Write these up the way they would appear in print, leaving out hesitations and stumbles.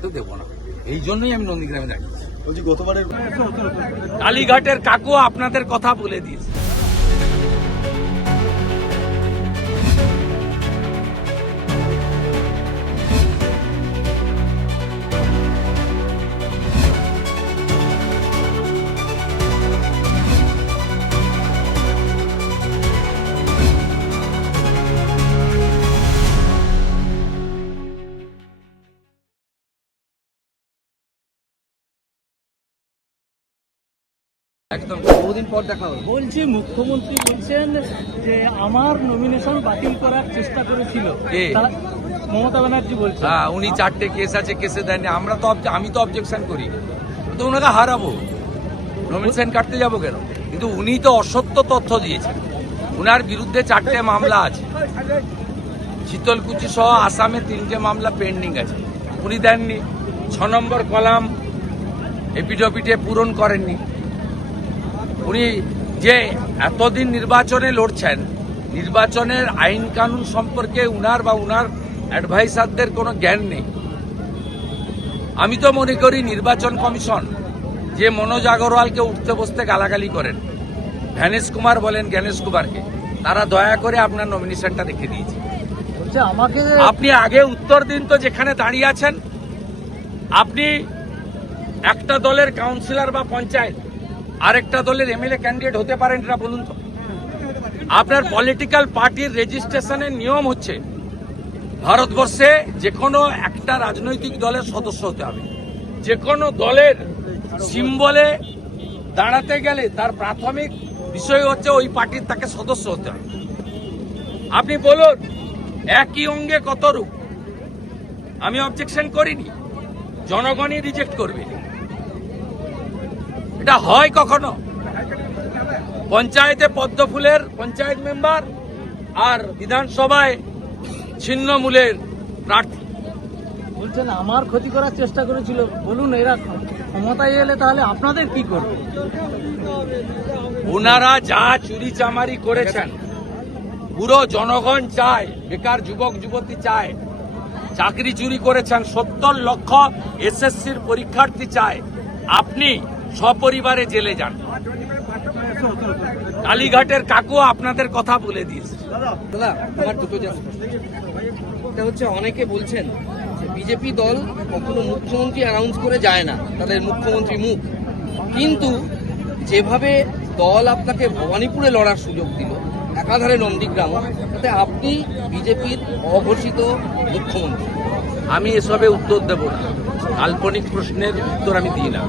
করতে দেবো না। এই জন্যই আমি নন্দীগ্রামে দাঁড়িয়েছি। বলছি গতবারের কালীঘাটের কাকু আপনাদের কথা বলে দিয়েছে। একদম বহুদিন পর দেখা হলো। বলছি মুখ্যমন্ত্রী বলছেন যে আমার নমিনেশন বাতিল করার চেষ্টা করেছিল কে? মমতা ব্যানার্জি বলছেন। হ্যাঁ, উনি 4টে কেস আছে, কেসে দেননি। আমি তো অবজেকশন করি, তো ওনাকে হারাবো, নমিনেশন কাটতে যাবো কেন? কিন্তু উনি তো অসত্য তথ্য দিয়েছেন। উনার বিরুদ্ধে 4টে মামলা আছে, শীতলকুচি সহ আসামে 3টে মামলা পেন্ডিং আছে। উনি দেননি। 6 নম্বর কলাম এপিডোপিটে পূরণ করেননি। উনি যে এতদিন নির্বাচনে লড়ছেন, নির্বাচনের আইন কানুন সম্পর্কে উনার বা উনার অ্যাডভাইসারদের কোনো জ্ঞান নেই। আমি তো মনে করি নির্বাচন কমিশন যে মনোজ আগরওয়ালকে উঠতে বসতে গালাগালি করেন, জ্ঞানেশ কুমার বলেন জ্ঞানেশ কুমারকে, তারা দয়া করে আপনার নমিনেশনটা রেখে দিয়েছে। আমাকে আপনি আগে উত্তর দিন তো, যেখানে দাঁড়িয়ে আছেন। আপনি একটা দলের কাউন্সিলর বা পঞ্চায়েত আরেকটা দলের এমএলএ ক্যান্ডিডেট হতে পারেন, এটা বলুন তো। আপনার পলিটিক্যাল পার্টির রেজিস্ট্রেশনের নিয়ম হচ্ছে ভারতবর্ষে যে কোনো একটা রাজনৈতিক দলের সদস্য হতে হবে। যে কোনো দলের সিম্বলে দাঁড়াতে গেলে তার প্রাথমিক বিষয় হচ্ছে ওই পার্টির তাকে সদস্য হতে হবে। আপনি বলুন একই অঙ্গে কত রূপ? আমি অবজেকশন করিনি, জনগণই রিজেক্ট করবে। এটা হয় কখনো? পঞ্চায়েতে পদ্মফুলের পঞ্চায়েত মেম্বার আর বিধানসভায় ছিন্নমূলের প্রার্থী। বলছেন আমার ক্ষতি করার চেষ্টা করেছিল। বলুন এরা ক্ষমতায় এলে তাহলে আপনাদের কি করবে? ওনারা যা চুরি চামারি করেছেন, পুরো জনগণ চায়, বেকার যুবক যুবতী চায়, চাকরি চুরি করেছেন, 70 লক্ষ এসএসসির পরীক্ষার্থী চায় আপনি সপরিবারে জেলে যান। কালীঘাটের কাকু আপনাদের কথা বলে দিয়েছে। দাদা আমার দুটো জাস্ট এটা হচ্ছে, অনেকে বলছেন যে বিজেপি দল কখনো মুখ্যমন্ত্রী অ্যানাউন্স করে যায় না, তাদের মুখ্যমন্ত্রী মুখ। কিন্তু যেভাবে দল আপনাকে ভবানীপুরে লড়ার সুযোগ দিল, একাধারে নন্দীগ্রাম, তাতে আপনি বিজেপির অঘোষিত মুখ্যমন্ত্রী। আমি এসবে উত্তর দেব না, কাল্পনিক প্রশ্নের উত্তর আমি দিই না।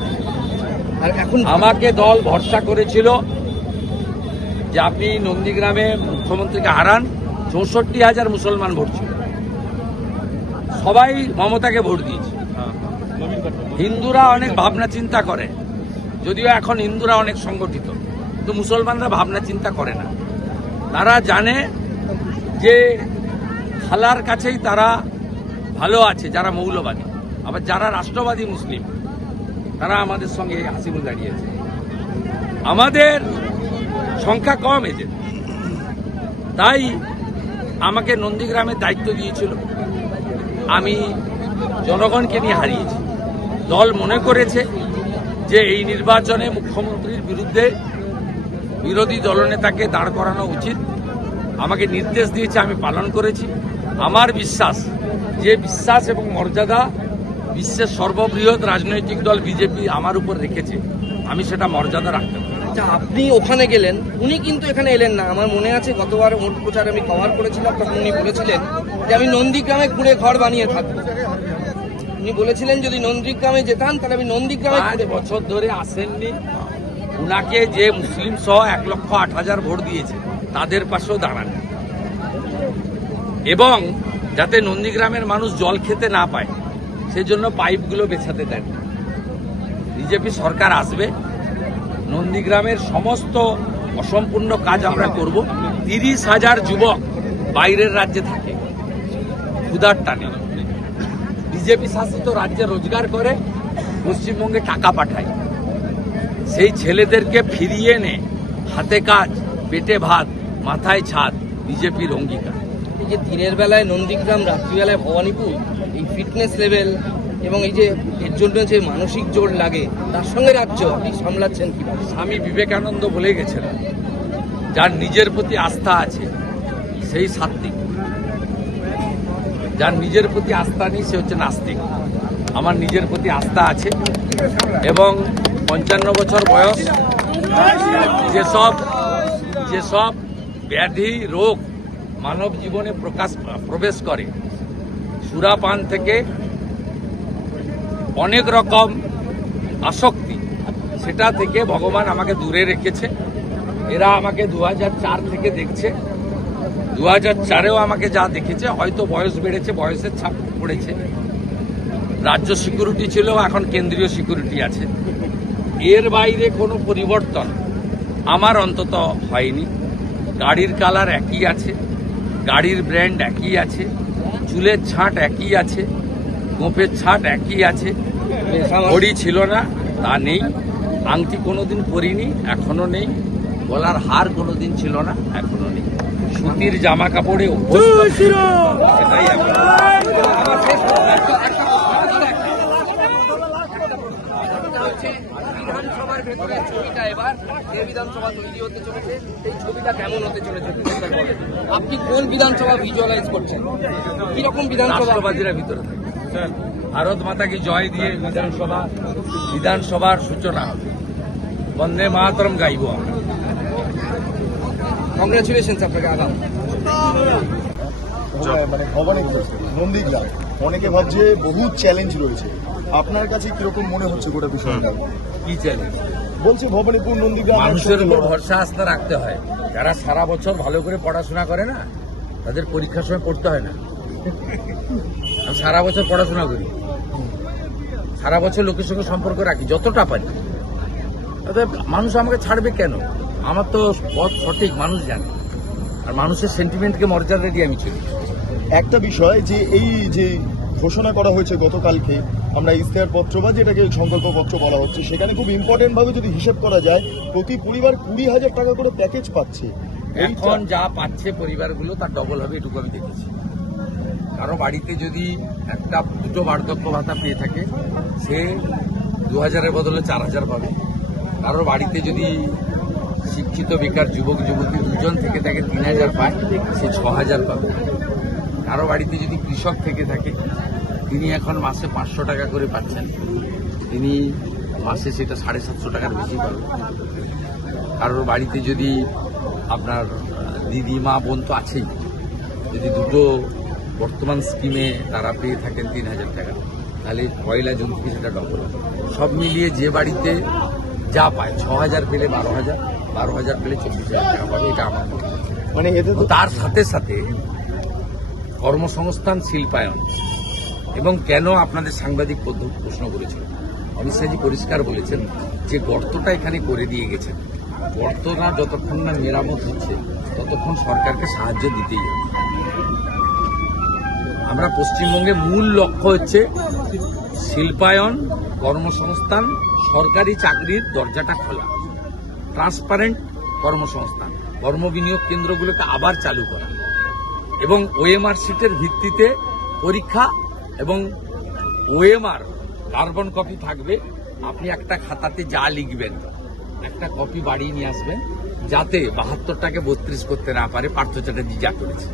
আর এখন আমাকে দল ভরসা করেছিল যে আপনি নন্দীগ্রামে মুখ্যমন্ত্রীকে হারান। 64,000 মুসলমান ভোট ছিল, সবাই মমতাকে ভোট দিয়েছে। হিন্দুরা অনেক ভাবনা চিন্তা করে, যদিও এখন হিন্দুরা অনেক সংগঠিত, কিন্তু মুসলমানরা ভাবনা চিন্তা করে না। তারা জানে যে খালার কাছেই তারা ভালো আছে, যারা মৌলবাদী। আবার যারা রাষ্ট্রবাদী মুসলিম, তারা আমাদের সঙ্গে হাসিমুল দাঁড়িয়েছে। আমাদের সংখ্যা কম এজে, তাই আমাকে নন্দীগ্রামের দায়িত্ব দিয়েছিল। আমি জনগণকে নিয়ে হারিয়েছি। দল মনে করেছে যে এই নির্বাচনে মুখ্যমন্ত্রীর বিরুদ্ধে বিরোধী দলনেতাকে দাঁড় করানো উচিত। আমাকে নির্দেশ দিয়েছে, আমি পালন করেছি। আমার বিশ্বাস, যে বিশ্বাস এবং মর্যাদা বিশ্বের সর্ববৃহৎ রাজনৈতিক দল বিজেপি আমার উপর রেখেছে, আমি সেটা মর্যাদা রাখতে পারি। আচ্ছা, আপনি ওখানে গেলেন, উনি কিন্তু এখানে এলেন না। আমার মনে আছে গতবার ভোট প্রচার আমি কভার করেছিলাম, তখন উনি বলেছিলেন যে আমি নন্দীগ্রামে ঘুরে ঘর বানিয়ে থাকবো। উনি বলেছিলেন যদি নন্দীগ্রামে যেতাম তাহলে আমি নন্দীগ্রামে 5 বছর ধরে আসেননি। উনাকে যে মুসলিম সহ 1,08,000 ভোট দিয়েছে, তাদের পাশেও দাঁড়ান, এবং যাতে নন্দীগ্রামের মানুষ জল খেতে না পায় সেজন্য পাইপগুলো বেছাতে দেন। বিজেপি সরকার আসবে, নন্দীগ্রামের সমস্ত অসম্পূর্ণ কাজ আমরা করব। 30,000 যুবক বাইরের রাজ্যে থাকে, ক্ষুধার টানে, বিজেপি শাসিত রাজ্যে রোজগার করে পশ্চিমবঙ্গে টাকা পাঠায়। সেই ছেলেদেরকে ফিরিয়ে এনে হাতে কাজ, পেটে ভাত, মাথায় ছাদ বিজেপির অঙ্গীকার। এই যে দিনের বেলায় নন্দীগ্রাম, রাত্রিবেলায় ভবানীপুর, এই ফিটনেস লেভেল, এবং এই যে এর জন্য যে মানসিক জোর লাগে, তার সঙ্গে রাজ্য আপনি সামলাচ্ছেন কিভাবে? স্বামী বিবেকানন্দ বলে গেছিলেন, যার নিজের প্রতি আস্থা আছে সেই সাত্ত্বিক, যার নিজের প্রতি আস্থা নেই সে হচ্ছে নাস্তিক। আমার নিজের প্রতি আস্থা আছে এবং 55 বছর বয়স, যেসব ব্যাধি রোগ মানব জীবনে প্রবেশ করে, সুরাপান থেকে অনেক রকম আসক্তি, সেটা থেকে ভগবান আমাকে দূরে রেখেছে। এরা আমাকে 2004 থেকে দেখছে, 2004-এও আমাকে যা দেখেছে, হয়তো বয়স বেড়েছে, বয়সের ছাপ পড়েছে। রাজ্য সিকিউরিটি ছিল, এখন কেন্দ্রীয় সিকিউরিটি আছে। এর বাইরে কোনো পরিবর্তন আমার অন্তত হয়নি। গাড়ির কালার একই আছে, গাড়ির ব্র্যান্ড একই আছে, চুলের ছাঁট একই আছে, গোঁফের ছাঁট একই আছে। ঘড়ি ছিল না তা নেই, আংটি কোনোদিন পরিনি এখনো নেই, গলার হার কোনোদিন ছিল না এখনো নেই, সুতির জামা কাপড়ে অভ্যস্ত সেটাই এখন। বিধানসভার ভেতরের ছবিটা এবার যে বিধানসভা তৈরি হতে চলেছে, এই ছবিটা কেমন হতে চলেছে আপনি কোন বিধানসভা ভিজুয়ালাইজ করছেন? কিরকম বিধানসভা? রাষ্ট্রবাদীরা ভিতরে থাকে, ভারত মাতা কি জয় দিয়ে বিধানসভার সূচনা হবে। বন্দে মাতরম গাইব আমরা। কংগ্রেচুলেশন আপনাকে। আগাম মানে ভবানী নন্দীগ্রাম অনেকে ভাবছে বহু চ্যালেঞ্জ রয়েছে, আপনার কাছে কিরকম মনে হচ্ছে গোটা বিষয়টা? কি চ্যালেঞ্জ? বলছে ভবানীপুর নন্দীগ্রাম মানুষের উপর ভরসা আস্থা রাখতে হয়। যারা সারা বছর ভালো করে পড়াশোনা করে না, তাদের পরীক্ষার সময় পড়তে হয় না। আমি সারা বছর পড়াশোনা করি, সারা বছর লোকের সঙ্গে সম্পর্ক রাখি যতটা পারি। তাতে মানুষ আমাকে ছাড়বে কেন? আমার তো পথ সঠিক মানুষ জানে, আর মানুষের সেন্টিমেন্টকে মর্যাদা দিয়ে আমি চলি। একটা বিষয় যে এই যে ঘোষণা করা হয়েছে গতকালকে, আমরা ইস্তেহার পত্র বা যেটাকে সংকল্প পত্র বলা হচ্ছে, সেখানে খুব ইম্পর্টেন্ট ভাবে যদি হিসেব করা যায়, প্রতি পরিবার 20,000 টাকা করে প্যাকেজ পাচ্ছে। এখন যা পাচ্ছে পরিবারগুলো তার ডবল হবে, এটুকু আমি দেখেছি। কারো বাড়িতে যদি দুটো বার্ধক্য ভাতা পেয়ে থাকে, সে 2,000-এর বদলে 4,000 পাবে। কারোর বাড়িতে যদি শিক্ষিত বেকার যুবক যুবতী দুজন থেকে থাকে 3,000 পায়, সে 6,000 পাবে। কারো বাড়িতে যদি কৃষক থেকে থাকে, তিনি এখন মাসে 500 টাকা করে পাচ্ছেন, তিনি মাসে সেটা 750 টাকার বেশি পাবেন। কারোর বাড়িতে যদি আপনার দিদি মা বোন তো আছেই, যদি দুটো বর্তমান স্কিমে তারা পেয়ে থাকেন 3,000 টাকা, তাহলে 1 জুন থেকে সেটা ডবল হবে। সব মিলিয়ে যে বাড়িতে যা পায়, 6,000 পেলে 12,000, 12,000 পেলে 24,000 টাকা পাবে, এটা আমার মনে হয়। মানে এতে তো তার সাথে সাথে কর্মসংস্থান, শিল্পায়ন, এবং কেন আপনাদের সাংবাদিক প্রশ্ন করেছিল, অমিত শাহজি পরিষ্কার বলেছেন যে গর্তটা এখানে করে দিয়ে গেছেন, গর্তটা যতক্ষণ না মেরামত হচ্ছে ততক্ষণ সরকারকে সাহায্য দিতেই হবে। আমরা পশ্চিমবঙ্গে মূল লক্ষ্য হচ্ছে শিল্পায়ন, কর্মসংস্থান, সরকারি চাকরির দরজাটা খোলা, ট্রান্সপারেন্ট কর্মসংস্থান, কর্মবিনিয়োগ কেন্দ্রগুলোকে আবার চালু করা, এবং ওএমআর সিটের ভিত্তিতে পরীক্ষা, এবং ওএমআর কার্বন কপি থাকবে। আপনি একটা খাতাতে যা লিখবেন, একটা কপি বাড়িয়ে নিয়ে আসবেন, যাতে 72টাকে 32 করতে না পারে পার্থ চ্যাটার্জি যা করেছে,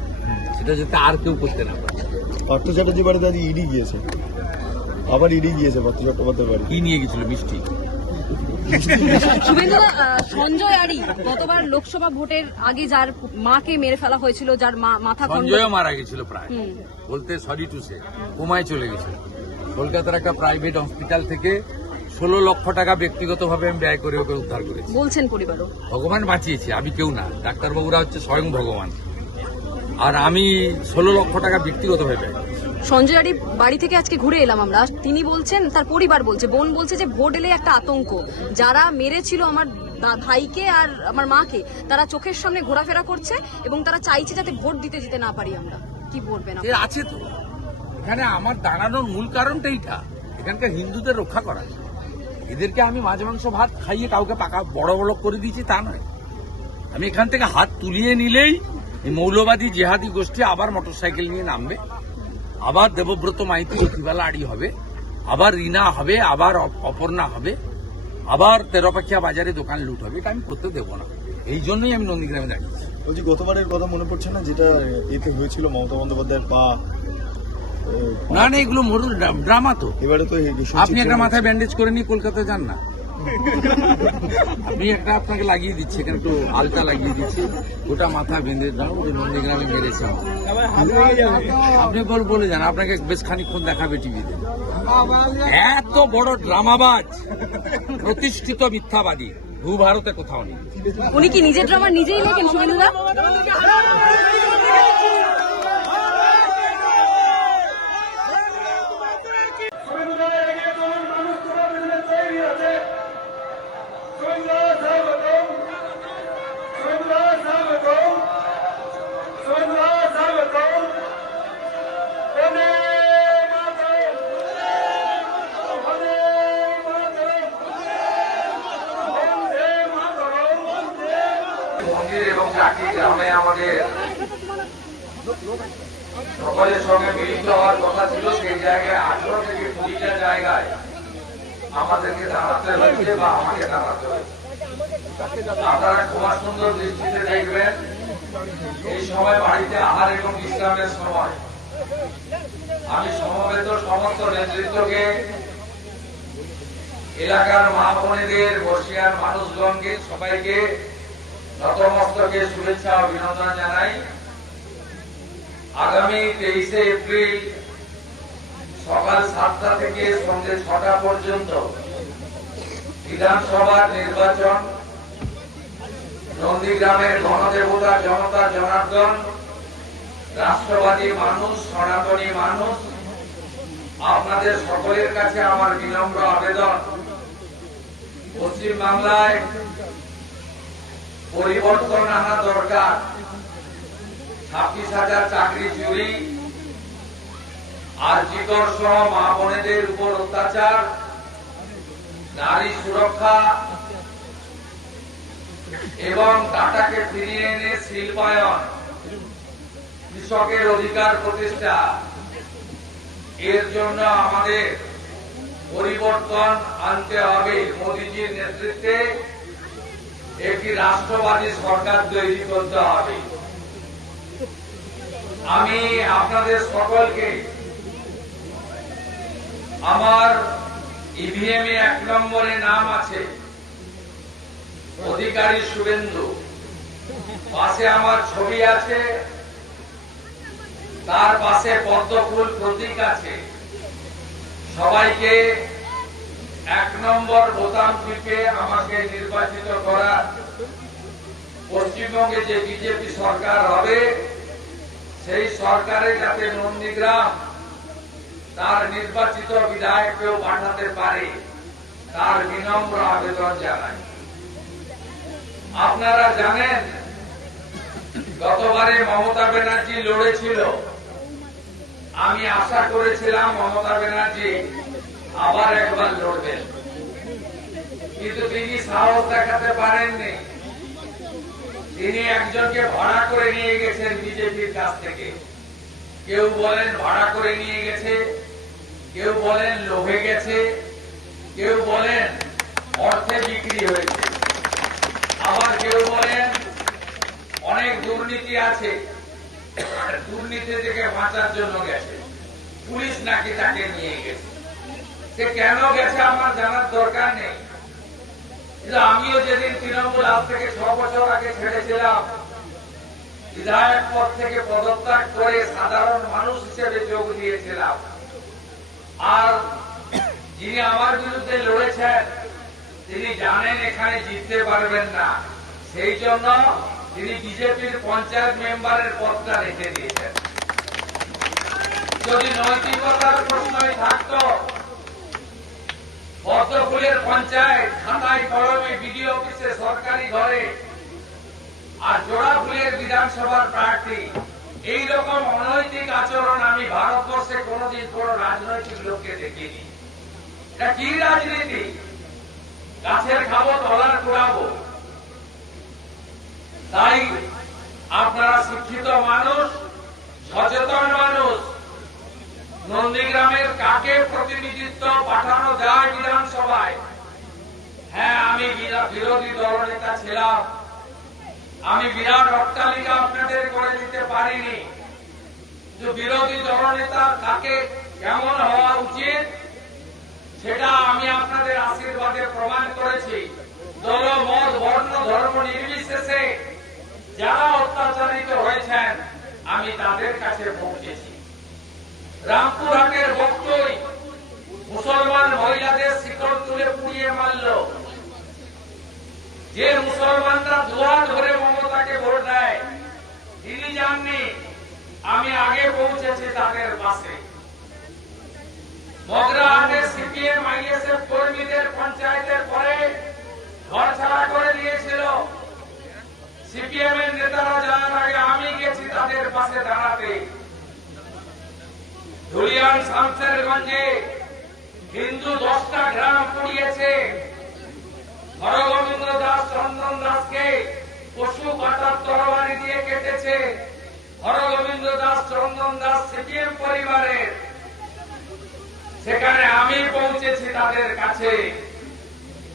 সেটা যাতে আর কেউ করতে না পারে। পার্থ চ্যাটার্জি বাড়িতে আজ ইডি গিয়েছে, আবার ইডি গিয়েছে পার্থ চট্টোপাধ্যায় বাড়ি। কি নিয়ে গেছিল? মিষ্টি। শুভেন্দুদা, সঞ্জয় আরি গতবার লোকসভা ভোটের আগে যার মাকে মেরে ফেলা হয়েছিল, যার মাথা সঞ্জয়ও মারা গেছিল প্রায়, বলতে সরি টু সে, কোমায় চলে গেছিল। কলকাতার একটা প্রাইভেট হসপিটাল থেকে 16 লক্ষ টাকা ব্যক্তিগতভাবে আমি ব্যয় করে ওকে উদ্ধার করেছি। বলছেন পরিবারও। ভগবান বাঁচিয়েছে, আমি কেউ না, ডাক্তারবাবুরা হচ্ছে স্বয়ং ভগবান, আর আমি 16 লক্ষ টাকা ব্যক্তিগতভাবে ব্যয় করেছি। সঞ্জয় আরি বাড়ি থেকে আজকে ঘুরে এলাম আমরা, তিনি বলছেন, তার পরিবার বলছে, বোন বলছে যে ভোট এলে একটা আতঙ্ক, যারা মেরেছিল আমার ভাইকে আর আমার মাকে, তারা চোখের সামনে ঘোরাফেরা করছে এবং তারা চাইছে যাতে ভোট দিতে যেতে না পারি আমরা। কি বলবেন? আছে তো, এখানে আমার দাঁড়ানোর মূল কারণটা এইটা, এখানকার হিন্দুদের রক্ষা করা। এদেরকে আমি মাছ মাংস ভাত খাইয়ে কাউকে পাকা বড় বড় করে দিয়েছি তা নয়। আমি এখান থেকে হাত তুলিয়ে নিলেই এই মৌলবাদী জেহাদি গোষ্ঠী আবার মোটরসাইকেল নিয়ে নামবে, আবার দেবব্রত মাইতি সতীবেলা আড়ি হবে, আবার রিনা হবে, আবার অপর্ণা হবে, আবার তেরোপাখিয়া বাজারে দোকান লুট হবে। এটা আমি করতে দেবো না, এই জন্যই আমি নন্দীগ্রামে দাঁড়িয়েছি। বলছি গতবারের কথা মনে পড়ছে না, যেটা এতে হয়েছিল মমতা বন্দ্যোপাধ্যায়ের পা? না না, এগুলো মোটর ড্রামা তো। এবারে তো আপনি একটা মাথায় ব্যান্ডেজ করে নিয়ে কলকাতায় যান না, আমি একটা আপনাকে লাগিয়ে দিচ্ছি, এখানে একটু আলতা লাগিয়ে দিচ্ছি, গোটা মাথা বেঁধে দাও যে নন্দীগ্রামে মেরেছে আপনি বলে যান, আপনাকে বেশ খানিকক্ষণ দেখাবে টিভিতে। এত বড় ড্রামাবাজ, প্রতিষ্ঠিত মিথ্যাবাদী ভূভারতে কোথাও নেই। উনি কি নিজের ড্রামা নিজেই লেখেন শুভেন্দুদা? মন্দির এবং চাকরি গ্রামে আমাদের সকলের সঙ্গে মিলিত হওয়ার কথা ছিল, সেই জায়গায় 18 থেকে 20টা জায়গায় আমাদেরকে দাঁড়াতে হয়েছে বা আমাকে দাঁড়াতে হয়েছে। আপনারা কুমার সুন্দর দৃষ্টিতে দেখবেন, এই সময় বাড়িতে আহার এবং বিশ্রামের সময়। আমি সমবেত সমস্ত নেতৃত্বকে, এলাকার মা বোনেদের, বর্ষিয়ার মানুষগণকে, সবাইকে নতমস্তকে শুভেচ্ছা ও অভিনন্দন জানাই। আগামী 23শে এপ্রিল সকাল 7টা থেকে সন্ধ্যে 6টা পর্যন্ত বিধানসভা নির্বাচন। নন্দীগ্রামের গণদেবতা জনতা জনার্দন, রাষ্ট্রবাদী মানুষ, সনাতনী মানুষ, আপনাদের সকলের কাছে আমার বিনম্র আবেদন, পশ্চিমবাংলায় পরিবর্তন আনা দরকার। 26,000 চাকরি চুরি, আরজিকর সহ মা বোনেদের উপর অত্যাচার, নারী সুরক্ষা এবং টাটাকে ফিরিয়ে এনে শিল্পায়ন, কৃষকের অধিকার প্রতিষ্ঠা, এর জন্য আমাদের পরিবর্তন আনতে হবে। মোদীজির নেতৃত্বে একটি রাষ্ট্রবাদী সরকার তৈরি করতে হবে। আমি আপনাদের সকলকে আমার ইভিএম 1 নম্বরে নাম আছে অধিকারী শুভেন্দু, পাশে আমার ছবি আছে, তার পাশে পদ্মফুল প্রতীক আছে। সবাইকে 1 নম্বর বোতাম টিপে আমাকে নির্বাচিত করা। পশ্চিমবঙ্গে যে বিজেপি সরকার হবে, সেই সরকারে যাতে নন্দীগ্রাম তার নির্বাচিত বিধায়ককেও পাঠাতে পারে, তার বিনম্র আবেদন জানাই। আপনারা জানেন, গতবারে মমতা ব্যানার্জি লড়েছিল। আমি আশা করেছিলাম মমতা ব্যানার্জি আবার একবার লড়বেন, কিন্তু তিনি সাহস দেখাতে পারেননি। তিনি একজনকে ভাড়া করে নিয়ে গেছেন বিজেপির কাছ থেকে। কেউ বলেন ভাড়া করে নিয়ে গেছে, কেউ বলেন লোভে গেছে, কেউ বলেন অর্থে বিক্রি হয়েছে, আবার কেউ বলেন অনেক দুর্নীতি আছে, দুর্নীতি থেকে বাঁচার জন্য গেছে, পুলিশ নাকি তাকে নিয়ে গেছে। সে কেন গেছে আমার জানার দরকার নেই, কিন্তু আমিও যেদিন তৃণমূল আজ থেকে 6 বছর আগে ছেড়েছিলাম, বিধায়ক পদ থেকে পদত্যাগ করে সাধারণ মানুষ হিসেবে যোগ দিয়েছিলাম। আর যিনি আমার বিরুদ্ধে লড়েছেন, তিনি জানেন এখানে জিততে পারবেন না, সেই জন্য তিনি বিজেপির পঞ্চায়েত মেম্বারের পদটা রেখে দিয়েছেন। যদি নৈতিকতার প্রশ্নই থাকতো, পদ্মফুলের পঞ্চায়েত খাতায় কলমে, বিডিও অফিসে, সরকারি ঘরে, আর জোড়াফুলের বিধানসভার প্রার্থী, এইরকম অনৈতিক আচরণ আমি ভারতবর্ষে কোনদিন কোন রাজনৈতিক লোককে দেখিনি। এটা কি রাজনীতি? গাছের খাবো, তলার কুড়াবো। তাই আপনারা শিক্ষিত মানুষ, সচেতন মানুষ, নন্দীগ্রামের কাকে প্রতিনিধিত্ব পাঠানো যায় বিধানসভায়। হ্যাঁ, আমি বিরোধী দলনেতা ছিলাম, আমি বিরাট অট্টালিকা আপনাদের করে দিতে পারিনি, যে বিরোধী দলনেতা কাকে কেমন হওয়া উচিত সেটা আমি আপনাদের আশীর্বাদে প্রমাণ করেছি। দল, মত, বর্ণ, ধর্ম নির্বিশেষে যারা অত্যাচারিত হয়েছেন আমি তাদের কাছে পৌঁছেছি। রামপুরহাটের বক্তই মুসলমান মহিলাদের শিকড় তুলে পুড়িয়ে মারল। যে মুসলমানরা দুয়ার ধরে মমতাকে ভোট দেয় তিনি যাননি, আমি আগে পৌঁছেছি তাদের পাশে। মগরাহাটে সিপিএম আইএসএফ কর্মীদের পঞ্চায়েতের পরে ঘর ছাড়া করে দিয়েছিল। সিপিএম এর নেতারা যাওয়ার আগে আমি গেছি তাদের পাশে দাঁড়াতে। ধুলিয়ান শামসেরগঞ্জে হিন্দু 10টা গ্রাম পুড়িয়েছে। হরগোবিন্দ দাস, চন্দন দাসকে পশু কাটার তরবারি দিয়ে কেটেছে। হরগোবিন্দ দাস, চন্দন দাস সিপিএম পরিবারের, সেখানে আমি পৌঁছেছি তাদের কাছে।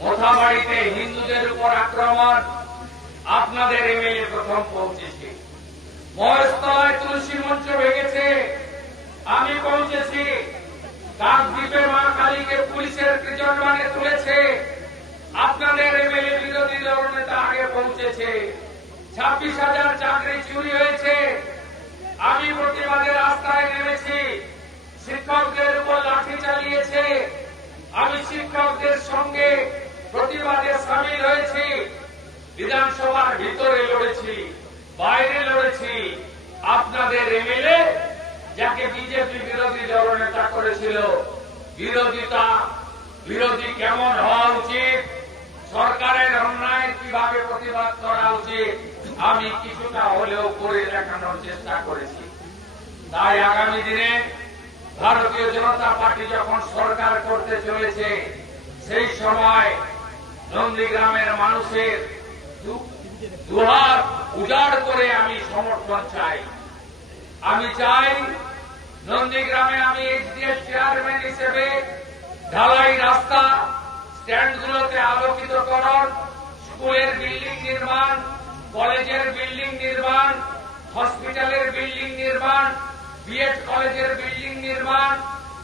মোথাবাড়িতে হিন্দুদের উপর আক্রমণ, আপনাদের এমএলএ প্রথম পৌঁছেছে। মহেশতলায় তুলসী মঞ্চ ভেঙেছে, আমি পৌঁছেছি। কাকদ্বীপে মা কালীকে পুলিশের প্রিজনভানে তুলেছে, আপনাদের এমএলএ বিরোধী দলনেতা আগে পৌঁছেছে। 26,000 চাকরি চুরি হয়েছে, আমি প্রতিবাদে রাস্তায় নেমেছি। শিক্ষকদের উপর লাঠি চালিয়েছে, আমি শিক্ষকদের সঙ্গে প্রতিবাদে সামিল হয়েছি। বিধানসভার ভিতরে লড়েছি, বাইরে লড়েছি। আপনাদের এমএলএ যাকে বিজেপি বিরোধী দলনেতা করেছিল, বিরোধী কেমন হওয়া উচিত, সরকারের অন্যায় কিভাবে প্রতিবাদ করা উচিত, আমি কিছুটা হলেও করে দেখানোর চেষ্টা করেছি। তাই আগামী দিনে ভারতীয় জনতা পার্টি যখন সরকার করতে চলেছে, সেই সময় নন্দীগ্রামের মানুষের দুহাত উজাড় করে আমি সমর্থন চাই। আমি চাই নন্দীগ্রামে আমি এইচডিএফ চেয়ারম্যান হিসেবে ঢালাই রাস্তা, স্ট্যান্ডগুলোতে আলোকিতকরণ, স্কুলের বিল্ডিং নির্মাণ, কলেজের বিল্ডিং নির্মাণ, হসপিটালের বিল্ডিং নির্মাণ, বিএড কলেজের বিল্ডিং নির্মাণ,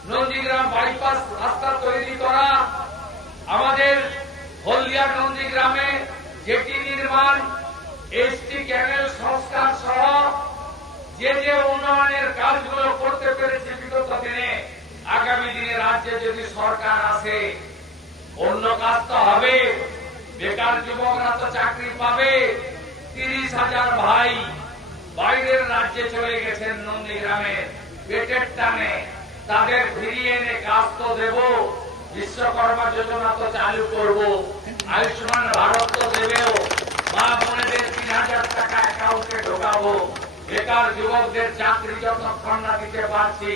নন্দীগ্রাম বাইপাস রাস্তা তৈরি করা, আমাদের হলদিয়া নন্দীগ্রামে জেটি নির্মাণ, এসটি ক্যানেল সংস্কার সহ যে যে উন্নয়নের কাজগুলো করতে পেরেছে বিগত দিনে, আগামী দিনে রাজ্যে যদি সরকার আসে অন্য কাজ তো হবে। বেকার যুবকরা তো চাকরি পাবে। 30,000 ভাই বাইরের রাজ্যে চলে গেছেন নন্দীগ্রামে পেটের টানে, তাদের ফিরিয়ে এনে কাজ তো দেব। বিশ্বকর্মা যোজনা তো চালু করব, আয়ুষ্মান ভারত তো দেবেও, মা বোনেদের 3,000 টাকা অ্যাকাউন্টে ঢোকাবো। বেকার যুবকদের চাকরি যতক্ষণ না দিতে পারছি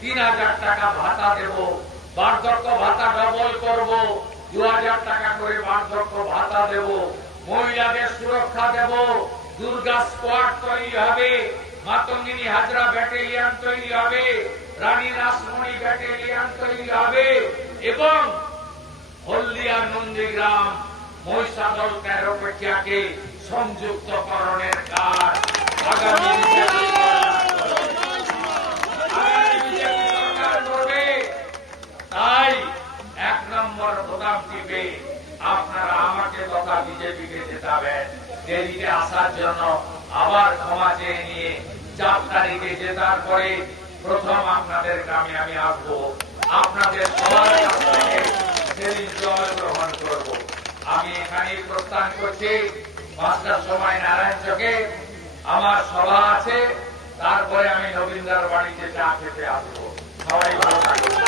3,000 টাকা ভাতা দেব। বার্ধক্য ভাতা ডবল করব, 2,000 টাকা করে বার্ধক্য ভাতা দেব। মহিলাদের সুরক্ষা দেব, দুর্গা স্কোয়াড তৈরি হবে, মাতঙ্গিনী হাজরা ব্যাটালিয়ন তৈরি হবে, রানী রাসমণি ব্যাটালিয়ন তৈরি হবে এবং হলদিয়া নন্দীগ্রাম মহিষাদল 13 পেটিয়াকে সংযুক্তকরণের কাজ আগামী সরকার করবে। তাই 1 নম্বর বোতাম টিপে আপনারা আমাকে তথা বিজেপিকে জেতাবেন। দেরিতে আসার জন্য আবার ক্ষমা চেয়ে নিয়ে 4 তারিখে জেতার পরে প্রথম আপনাদের গ্রামে আমি আসবো, আপনাদের সবার কাছ থেকে সেদিন জয় গ্রহণ করব। আমি এখানেই প্রস্থান করছি। 5টার সময় নারায়ণ চকে আমার সভা আছে, তারপরে আমি নবীনদার বাড়িতে চা খেতে আসবো। সবাই ভালো থাকবে।